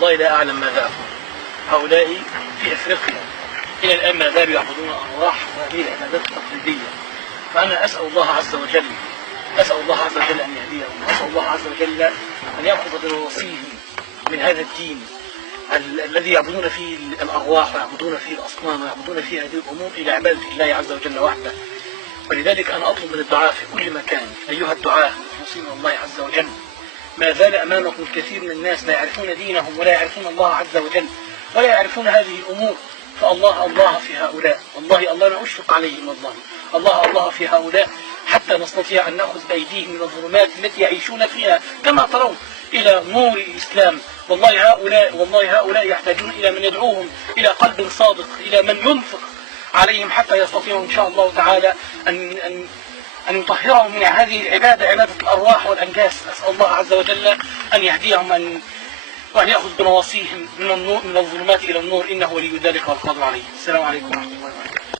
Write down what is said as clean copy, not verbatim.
والله لا أعلم ماذا أقول. هؤلاء في أفريقيا إلى الآن ما زالوا يعبدون أرواح وهذه العبادات التقليدية. فأنا أسأل الله عز وجل أن يهديهم، وأسأل الله عز وجل أن يأخذ بنواصيهم من هذا الدين الذي يعبدون فيه الأرواح ويعبدون فيه الأصنام ويعبدون فيه هذه الأمور إلى عبادة الله عز وجل وحده. ولذلك أنا أطلب من الدعاء في كل مكان، أيها الدعاة المخلصين الله عز وجل، ما زال أمامكم الكثير من الناس لا يعرفون دينهم ولا يعرفون الله عز وجل ولا يعرفون هذه الأمور. فالله في هؤلاء، والله أنا أشفق عليهم، الله في هؤلاء، حتى نستطيع أن نأخذ بأيديهم من الظلمات التي يعيشون فيها كما ترون إلى نور الإسلام. والله هؤلاء يحتاجون إلى من يدعوهم إلى قلب صادق، إلى من ينفق عليهم حتى يستطيعوا إن شاء الله تعالى أن يطهرهم من هذه العبادة، عبادة الأرواح والأنجاس. أسأل الله عز وجل أن يهديهم وأن يأخذ بنواصيهم من الظلمات إلى النور، إنه ولي ذلك والقادر عليه. السلام عليكم ورحمة الله وبركاته.